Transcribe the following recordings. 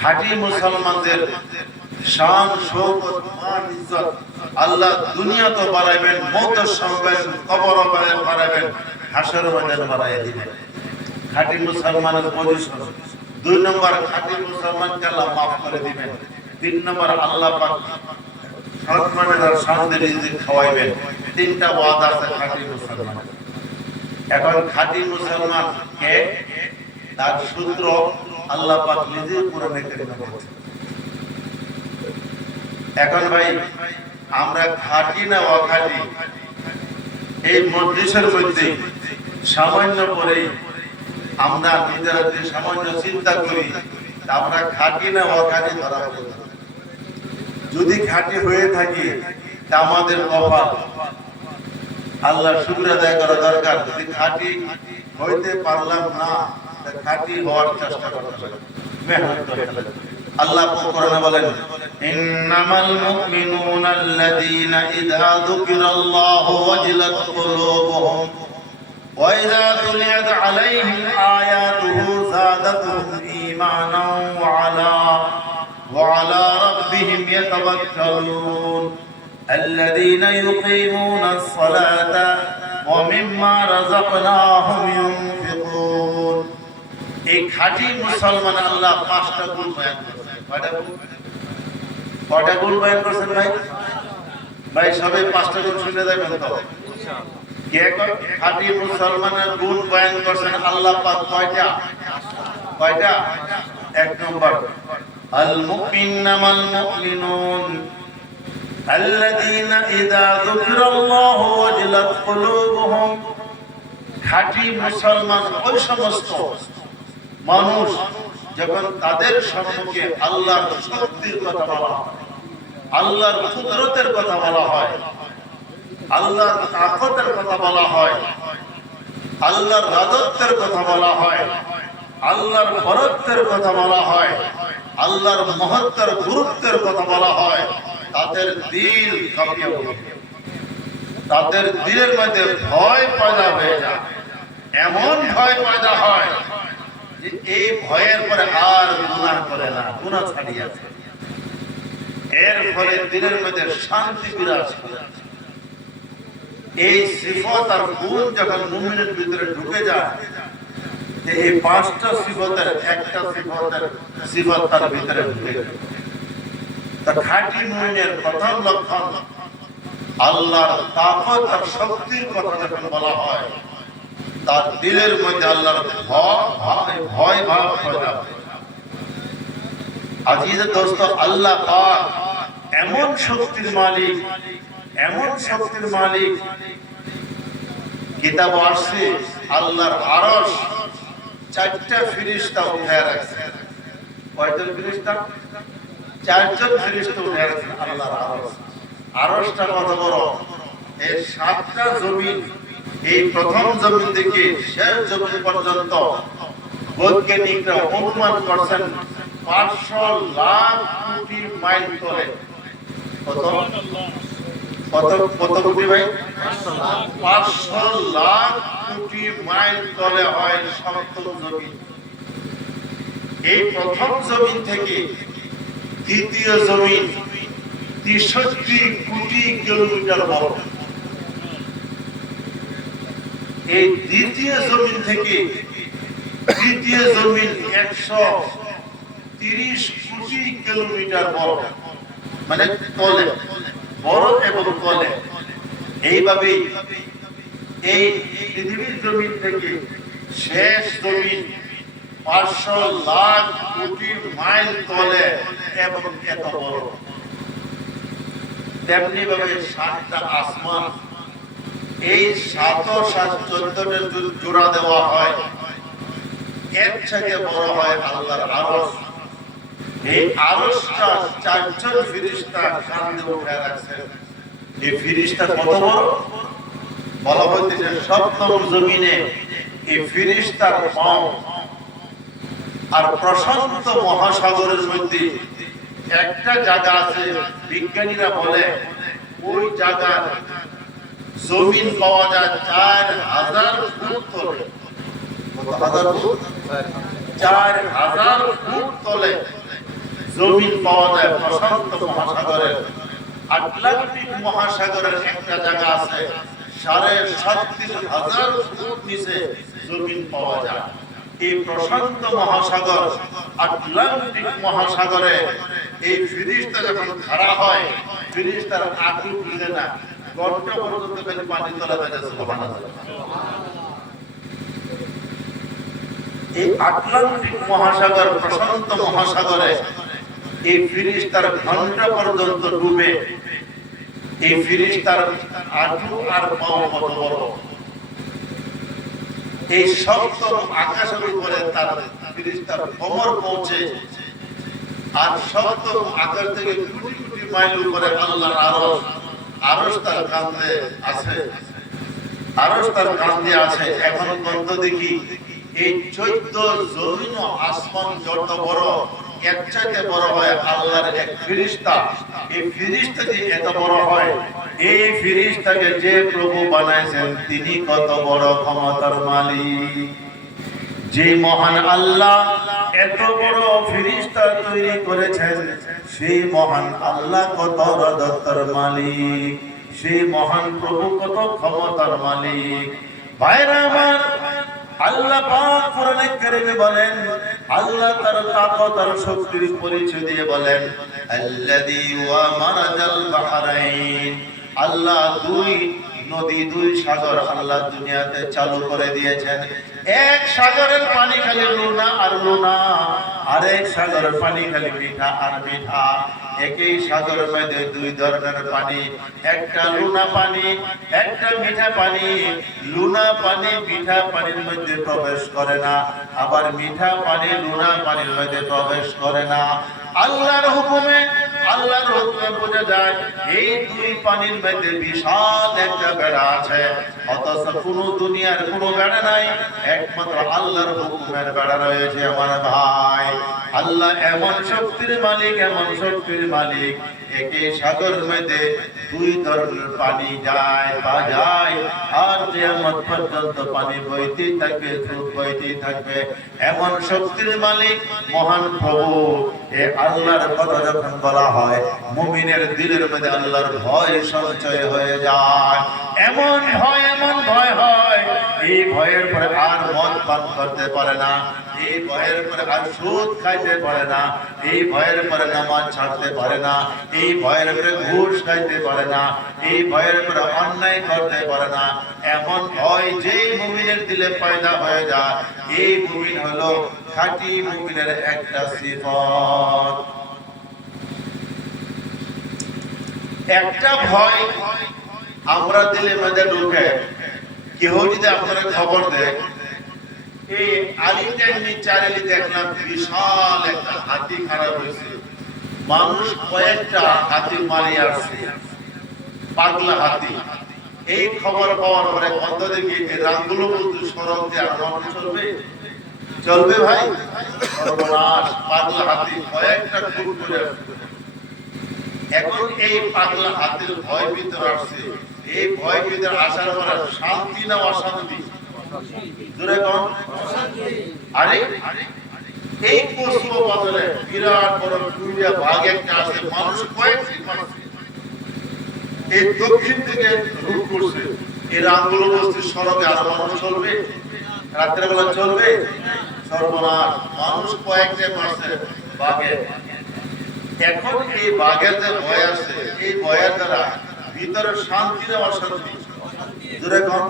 খাঁটি মুসলমানদের শান শৌকত মান ইজ্জত আল্লাহ দুনিয়া তো বাড়াইবেন, মওতের সময় কবর বাড়াইবেন, হাসর ময়দান বাড়াইয়া দিবেন। খাঁটি মুসলমানের পজিশন 2 নম্বর, খাঁটি মুসলমানকে আল্লাহ মাফ করে দিবেন। 3 নম্বর, আল্লাহ পাক সম্মানের আর শান্তির রিজিক খাওয়াইবেন। 3টা ওয়াদা আছে খাঁটি মুসলমানের। এখন খাঁটি মুসলমান কে, তার সূত্র আল্লাহ পাক নিজে কোরআনে কারিমে বলেছেন। এখন ভাই আমরা খাঁটি না অখাঁটি এই মজলিসের মধ্যে সামান্য করে আমরা নিজেরা যে সামান্য চিন্তা করি, আমরা খাঁটি না অখাঁটি ধরা পড়ে। যদি খাঁটি হয়ে থাকি তা আমাদের কপাল, আল্লাহ শুকর আদায় করা দরকার। যদি খাঁটি হইতে পারলাম না, খাঁটি হওয়ার চেষ্টা করতে হবে, মেহনত করতে হবে। আল্লাহ কোরআনে বলেন, ইন্নামাল মুমিনুনা আল্লাযীনা ইযা যুকিরাল্লাহু ওয়াজিলাত কুলুবুহুম ওয়া ইযা তুলিয়াত আলাইহিম আয়াতুহু যাদাতুহুম ঈমানান ওয়া আলা রাব্বিহিম ইয়াতাওয়াক্কালুন الذين يقيمون الصلاة ومما رزقناهم ينفقون। এই খাঁটি মুসলমান আল্লাহ 5টা গুণ বয়ান করেছেন। কয়টা গুণ বয়ান করেছেন ভাই? ভাই সবাই 5টা গুণ শুনে যাবেন তো কে খাঁটি মুসলমানের গুণ বয়ান করেছেন আল্লাহ পাক? কয়টা? 1 নম্বর, আল মুমিনাল মুমিনুন আল্লাযীনা ইযা যুকিরাল্লাহু ওয়াজিলাত কুলুবুহুম। খাঁটি মুসলমান ওই সমস্ত মানুষ যখন তাদের সম্মুখে আল্লাহর শক্তির কথা বলা হয়, আল্লাহর কুদরতের কথা বলা হয়, আল্লাহর তাকতের কথা বলা হয়, আল্লাহর রাজত্বের কথা বলা হয়, আল্লাহর বরত্বের কথা বলা হয়, আল্লাহর মহত্বের গুরুত্বের কথা বলা হয়, তাদের দিল কাঁপিয়ে ওঠে, তাদের দিলের মধ্যে ভয় পয়দা হয়ে যায়। এমন ভয় পয়দা হয় যে এই ভয়ের পরে আর গুনাহ করে না, গুনাহ ছাড়িয়ে আছে। এর ফলে দিলের মধ্যে শান্তি বিরাজ করে। এই সিফত আর গুণ যখন মুমিনের ভিতরে ঢুকে যায়, এই 5টা সিফতের একটা সিফত তার ভিতরে ঢুকে যায়। তা খাঁটি মুমিনের প্রথম লক্ষণ আল্লাহর তাকত আর শক্তির কথা যখন বলা হয়, তার দিলের মধ্যে আল্লাহর ভয় ভাব পয়দা হয়। আজিজ দোস্ত, আল্লাহ পাক এমন শক্তির মালিক, এমন শক্তির মালিক, কিতাব আসছে আল্লাহর আরশ 4টা ফেরেশতা উঠায় রাখছে। কয়জন ফেরেশতা? 4জন ফেরেশতা উঠায় রাখছে আল্লাহর আরশ। আরশটা কত বড়! এই 7টা জমিন, এই প্রথম জমিন থেকে শেষ জমিন পর্যন্ত বৈজ্ঞানিকরা অনুমান করছেন 500 লাখ কোটি মাইল তলে। কত কোটি ভাই? 500 লাখ কোটি মাইল তলে হয় সপ্তম জমিন। এই প্রথম জমিন থেকে দ্বিতীয় জমিন 63 কোটি কিলোমিটার বড়। এই দ্বিতীয় জমিন থেকে তৃতীয় জমিন 130 কোটি কিলোমিটার বড়, মানে তলে বড় এবং তলে। এইভাবেই এই পৃথিবীর জমিন থেকে শেষ জমিন 500 লাখ কোটি মাইল তলে এবং এত বড়। তেমনি ভাবে 7টা আসমান, এই 7 ও 7 14টা জোড়া দেওয়া হয়, এর থেকে বড় হয় আল্লাহর আরশ। এই আরশটা 4জন ফেরেশতা কাঁধে উঠায় রাখছে। এই ফেরেশতা কত বড়! বলা হচ্ছে যে সপ্তম জমিনে এই ফেরেশতার পাও। আর প্রশান্ত মহাসাগরের মধ্যে একটা জায়গা আছে, বিজ্ঞানীরা বলে ওই জায়গার জমিন পাওয়া যায় 4000 ফুট তলে। হাজার ফুট 4000 ফুট তলে জমিন পাওয়া যায় প্রশান্ত মহাসাগরের। আটলান্টিক মহাসাগরের একটা জায়গা আছে 37,500 ফুট নিচে জমিন পাওয়া যায়। এই প্রশান্ত মহাসাগর আটলান্টিক মহাসাগরে এই ফিরিস্তা যখন খাড়া হয়, ফিরিস্তার আঁটু ভিজে না, গর্ত পর্যন্ত পানি তলা থাকে। সুবহানাল্লাহ। এই আটলান্টিক মহাসাগর প্রশান্ত মহাসাগরে এই ফিরিস্তার ঘন্টা পর্যন্ত ডুবে। এই ফিরিস্তার আঁটু আর পাও কত বড়! এই শক্ত আকাশের উপরে তার ফিরিস্তার কোমর পৌঁছে, আর শক্ত আকাশ থেকে কোটি কোটি মাইল উপরে আল্লাহর আরশ, আরশ তার কাঁধে আছে, আরশ তার কাঁধে আছে। এখন বন্ধ দেখি এই 14 জমিন ও আসমান যত বড়, এর চাইতে বড় হয় আল্লাহর এক ফিরিস্তা। এই ফিরিস্তা যে এত বড় হয়, এই ফিরিস্তাকে যে প্রভু বানাইছেন তিনি কত বড় ক্ষমতার মালিক! যে মহান আল্লাহ এত বড় ফিরিস্তা তৈরি করেছেন, সেই মহান আল্লাহ কত রাজত্বের মালিক, সেই মহান প্রভু কত ক্ষমতার মালিক। ভাইরা আমার, আল্লাহ পাক কোরআনে কারিমে বলেন, আল্লাহ তার তাকত আর শক্তির পরিচয় দিয়ে বলেন, আল্লাযী ওয়া মারাজাল বাহরাইন। আল্লাহ দুই নদী, দুই সাগর আল্লাহ দুনিয়াতে চালু করে দিয়েছেন। এক সাগরের পানি খালি লুনা আর লুনা, আরেক সাগরের পানি খালি মিঠা আর মিঠা। একই সাগরের মধ্যে দুই ধরনের পানি, একটা লুনা পানি, একটা মিঠা পানি। লুনা পানি মিঠা পানির মধ্যে প্রবেশ করে না, আবার মিঠা পানি লুনা পানির মধ্যে প্রবেশ করে না। আল্লাহর হুকুমে, আল্লাহর হুকুমে বোঝা যায় এই দুই পানির মধ্যে বিশাল একটা বেড়া আছে, অথচ কোন দুনিয়ার কোনো বেড়া নাই, একমাত্র আল্লাহর হুকুমের বেড়া রয়েছে। আমার ভাই, আল্লাহ এমন শক্তির মালিক, এমন শক্তির মালিক, একই সাগরের মধ্যে দুই ধরনের পানি যায় বা যায়, আর কিয়ামত পর্যন্ত পানি বইতেই থাকবে, স্রোত বইতেই থাকবে। এমন শক্তির মালিক মহান প্রভু। এ আল্লাহর কথা যখন বলা হয়, মুমিনের দিলের মধ্যে আল্লাহর ভয় সঞ্চয় হয়ে যায়। এমন ভয় হয়, এই ভয়ের পরে আর মদ পান করতে পারে না, এই ভয়ের পরে আর সুদ খাইতে পারে না, এই ভয়ের পরে নামাজ ছাড়তে পারে না, এই ভয়ের পরে ঘুষ খাইতে পারে না, এই ভয়ের পরে অন্যায় করতে পারে না। এমন ভয় যেই মুমিনের দিলে পয়দা হয়ে যায়, এই মুমিন হলো খাঁটি মুমিনের একটা সিফত। একটা ভয় আমরা দিলের মধ্যে ঢুকে, কেউ যদি আপনারা খবর দেয়, এই আলিটাইনি চারিলি দেখলাম বিশাল একটা হাতি খারাপ হয়েছে, মানুষ কয়েকটা হাতি মারি আসছে, পাগলা হাতি। এই খবর পাওয়ার পরে বন্ধ দেখি রামগুলো বলতে সড়ক দিয়ে মানুষ চলবে, চলবে ভাই? সর্বনাশ, পাগলা হাতি কয়েকটা খুন করে। এখন এই পাগলা হাতির ভয় ভিতরে আসছে, এই ভয় ভিতরে আসার পরে শান্তি না অশান্তি? জোরে কোন? আরে এই পশ্চিম বাজারে বিরাট বড় দুইটা বাঘ একটা আছে, মানুষ কয়েকটি মানুষ এই দক্ষিণ থেকে রুট করছে। এই রামগুলো বস্তির সড়কে আর মানুষ চলবে? রাত্রে বেলা চলবে? সর্বনাশ, মানুষ কয়েকটা মারছে বাঘে। এখন এই বাঘের যে ভয় আছে, এই ভয়ের দ্বারা ভিতরে শান্তি না অশান্তি? জোরে কোন?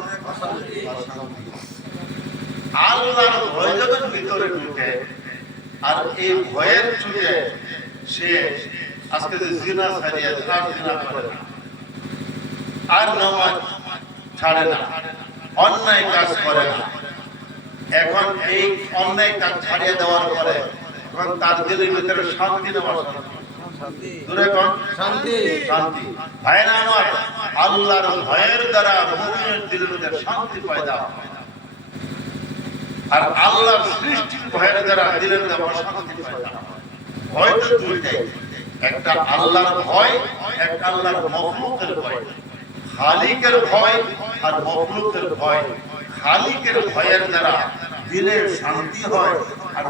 আল্লাহর ভয় যখন ভিতরে ঢুকে, আর এই ভয়ের চুটে সে আজকে যে জিনা ছাড়িয়ে আর জিনা করে না, আর নামাজ ছাড়ে না, অন্যায় কাজ করে না। এখন এই অন্যায় কাজ ছাড়িয়ে দেওয়ার পরে এখন তার দিলের ভিতরে শান্তি নেওয়ার শান্তি। ভাইরা আমার, আল্লাহর ভয়ের দ্বারা মুমিনের দিলের মধ্যে শান্তি পয়দা হয়, আর আল্লাহর সৃষ্টির ভয়ের দ্বারা দিলের মধ্যে শান্তি পয়দা হয়। ভয় তো দুইটাই, একটা আল্লাহর ভয়, একটা আল্লাহর মখলুকের ভয়। খালিকের ভয় আর মখলুকের ভয়। খালিকের ভয়ের দ্বারা দিলে শান্তি হয় আর